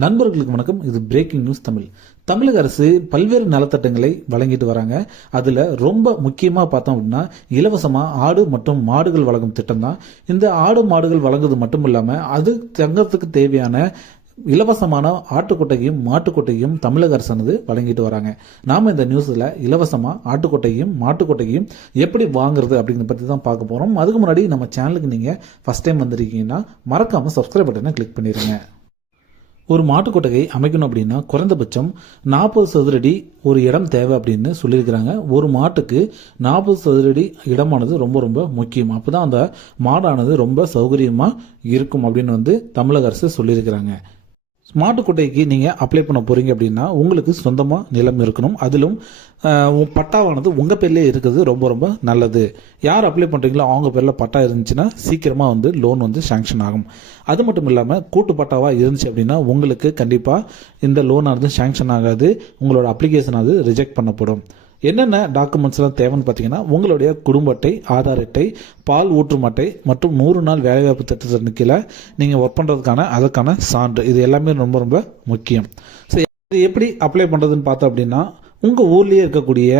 நண்பர்களுக்கு வணக்கம். இது பிரேக்கிங் நியூஸ் தமிழ். தமிழக அரசு பல்வேறு நலத்திட்டங்களை வழங்கிட்டு வராங்க. அதுல ரொம்ப முக்கியமா பார்த்தோம் அப்படின்னா இலவசமா ஆடு மற்றும் மாடுகள் வழங்கும் திட்டம் தான். இந்த ஆடு மாடுகள் வழங்குவது மட்டும் இல்லாம அது தங்கத்துக்கு தேவையான இலவசமான ஆட்டுக்கொட்டையும் மாட்டுக்கொட்டையும் தமிழக அரசானது வழங்கிட்டு வராங்க. நாம இந்த நியூஸ்ல இலவசமா ஆட்டுக்கொட்டையும் மாட்டுக்கொட்டையும் எப்படி வாங்குறது அப்படிங்கிறத பத்தி தான் பார்க்க போறோம். அதுக்கு முன்னாடி நம்ம சேனலுக்கு நீங்க ஃபர்ஸ்ட் டைம் வந்திருக்கீங்கன்னா மறக்காம சப்ஸ்கிரைப் பட்டனை கிளிக் பண்ணிருங்க. ஒரு மாட்டுக்கொட்டகை அமைக்கணும் அப்படின்னா குறைந்தபட்சம் 40 சதுரடி ஒரு இடம் தேவை அப்படின்னு சொல்லியிருக்கிறாங்க. ஒரு மாட்டுக்கு 40 சதுரடி இடமானது ரொம்ப ரொம்ப முக்கியம். அப்பதான் அந்த மாடானது ரொம்ப சௌகரியமா இருக்கும் அப்படின்னு தமிழக அரசு சொல்லியிருக்கிறாங்க. மாட்டுக்கொட்டைக்கு நீங்கள் அப்ளை பண்ண போகிறீங்க அப்படின்னா உங்களுக்கு சொந்தமாக நிலம் இருக்கணும். அதிலும் பட்டாவானது உங்கள் பேர்லேயே இருக்கிறது ரொம்ப ரொம்ப நல்லது. யார் அப்ளை பண்ணுறீங்களோ அவங்க பேரில் பட்டா இருந்துச்சுன்னா சீக்கிரமாக லோன் சாங்ஷன் ஆகும். அது மட்டும் இல்லாமல் கூட்டு பட்டாவாக இருந்துச்சு அப்படின்னா உங்களுக்கு கண்டிப்பாக இந்த லோனானது சாங்ஷன் ஆகாது. உங்களோட அப்ளிகேஷனானது ரிஜெக்ட் பண்ணப்படும். என்னென்ன டாக்குமெண்ட்ஸ்லாம் தேவைன்னு பார்த்தீங்கன்னா உங்களுடைய குடும்ப அட்டை, ஆதார் அட்டை, பால் ஊற்றும் அட்டை மற்றும் 100 நாள் வேலைவாய்ப்பு திட்டத்தின் கீழே நீங்கள் ஒர்க் பண்ணுறதுக்கான அதற்கான சான்று, இது எல்லாமே ரொம்ப ரொம்ப முக்கியம். ஸோ இது எப்படி அப்ளை பண்ணுறதுன்னு பார்த்தோம் அப்படின்னா உங்கள் ஊர்லேயே இருக்கக்கூடிய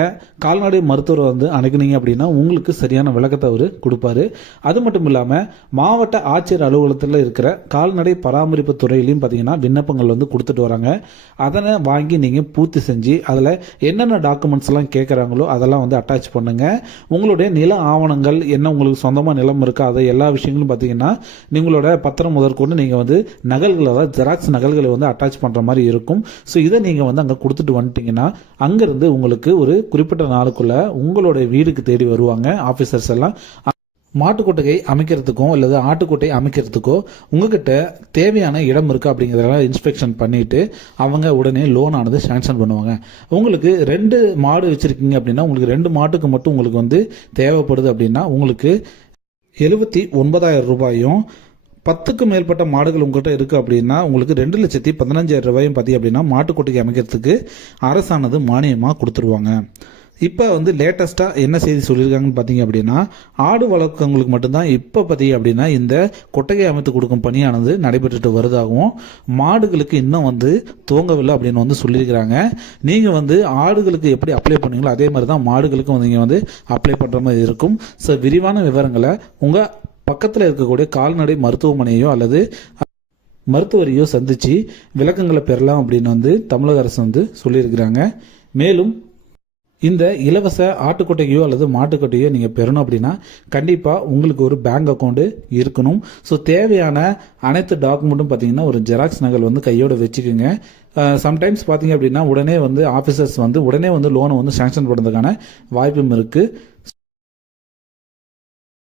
கால்நடை மருத்துவரை அணுகுனீங்க அப்படின்னா உங்களுக்கு சரியான விளக்கத்தை அவர் கொடுப்பாரு. அது மட்டும் இல்லாமல் மாவட்ட ஆட்சியர் அலுவலகத்தில் இருக்கிற கால்நடை பராமரிப்பு துறையிலையும் பார்த்தீங்கன்னா விண்ணப்பங்கள் கொடுத்துட்டு வராங்க. அதனை வாங்கி நீங்கள் பூர்த்தி செஞ்சு அதில் என்னென்ன டாக்குமெண்ட்ஸ்லாம் கேட்குறாங்களோ அதெல்லாம் அட்டாச் பண்ணுங்க. உங்களுடைய நில ஆவணங்கள் என்ன, உங்களுக்கு சொந்தமாக நிலம் இருக்கா, அதை எல்லா விஷயங்களும் பார்த்தீங்கன்னா நீங்களோட பத்திரம் முதற்கொண்டு நீங்கள் நகல்களை, அதாவது ஜெராக்ஸ் நகல்களை அட்டாச் பண்ணுற மாதிரி இருக்கும். ஸோ இதை நீங்கள் அங்கே கொடுத்துட்டு வந்துட்டீங்கன்னா அங்கிருந்து உங்களுக்கு ஒரு குறிப்பிட்ட நாளுக்குள்ள உங்களுடைய வீடுக்கு தேடி வருவாங்க ஆபீசர்ஸ் எல்லாம். மாட்டுக்கொட்டகை அமைக்கிறதுக்கோ அல்லது ஆட்டுக்கொட்டை அமைக்கிறதுக்கோ உங்ககிட்ட தேவையான இடம் இருக்கா அப்படிங்கிறதெல்லாம் இன்ஸ்பெக்ஷன் பண்ணிட்டு அவங்க உடனே லோன் ஆனது சாங்ஷன் பண்ணுவாங்க. உங்களுக்கு 2 மாடு வச்சிருக்கீங்க அப்படின்னா உங்களுக்கு 2 மாட்டுக்கு மட்டும் உங்களுக்கு தேவைப்படுது அப்படின்னா உங்களுக்கு 79,000 ரூபாயும், 10க்கு மேற்பட்ட மாடுகள் உங்கள்கிட்ட இருக்குது அப்படின்னா உங்களுக்கு 2,15,000 ரூபாயும் பார்த்தி அப்படின்னா மாட்டுக்கொட்டைக்கு அமைக்கிறதுக்கு அரசானது மானியமாக கொடுத்துருவாங்க. இப்போ லேட்டஸ்ட்டாக என்ன செய்தி சொல்லியிருக்காங்கன்னு பார்த்தீங்க அப்படின்னா ஆடு வளர்க்கவங்களுக்கு மட்டும்தான் இப்போ பார்த்தீங்க அப்படின்னா இந்த கொட்டகை அமைத்து கொடுக்கும் பணியானது நடைபெற்றுட்டு வருதாகவும், மாடுகளுக்கு இன்னும் துவங்கவில்லை அப்படின்னு சொல்லியிருக்கிறாங்க. நீங்கள் ஆடுகளுக்கு எப்படி அப்ளை பண்ணீங்களோ அதே மாதிரி தான் மாடுகளுக்கும் நீங்கள் அப்ளை பண்ணுற மாதிரி இருக்கும். ஸோ விரிவான விவரங்களை உங்கள் பக்கத்தில் இருக்கக்கூடிய கால்நடை மருத்துவமனையோ அல்லது மருத்துவரையோ சந்திச்சு விளக்கங்களை பெறலாம் அப்படின்னு தமிழக அரசு சொல்லியிருக்கிறாங்க. மேலும் இந்த இலவச ஆட்டுக்கொட்டையோ அல்லது மாட்டுக்கொட்டையோ நீங்கள் பெறணும் அப்படின்னா கண்டிப்பாக உங்களுக்கு ஒரு பேங்க் அக்கௌண்ட் இருக்கணும். ஸோ தேவையான அனைத்து டாக்குமெண்ட்டும் பார்த்தீங்கன்னா ஒரு ஜெராக்ஸ் நகல் கையோட வச்சுக்கோங்க. சம்டைம்ஸ் பார்த்தீங்க அப்படின்னா உடனே ஆஃபீஸர்ஸ் உடனே லோனை சாங்ஷன் பண்ணுறதுக்கான வாய்ப்பும் இருக்குது.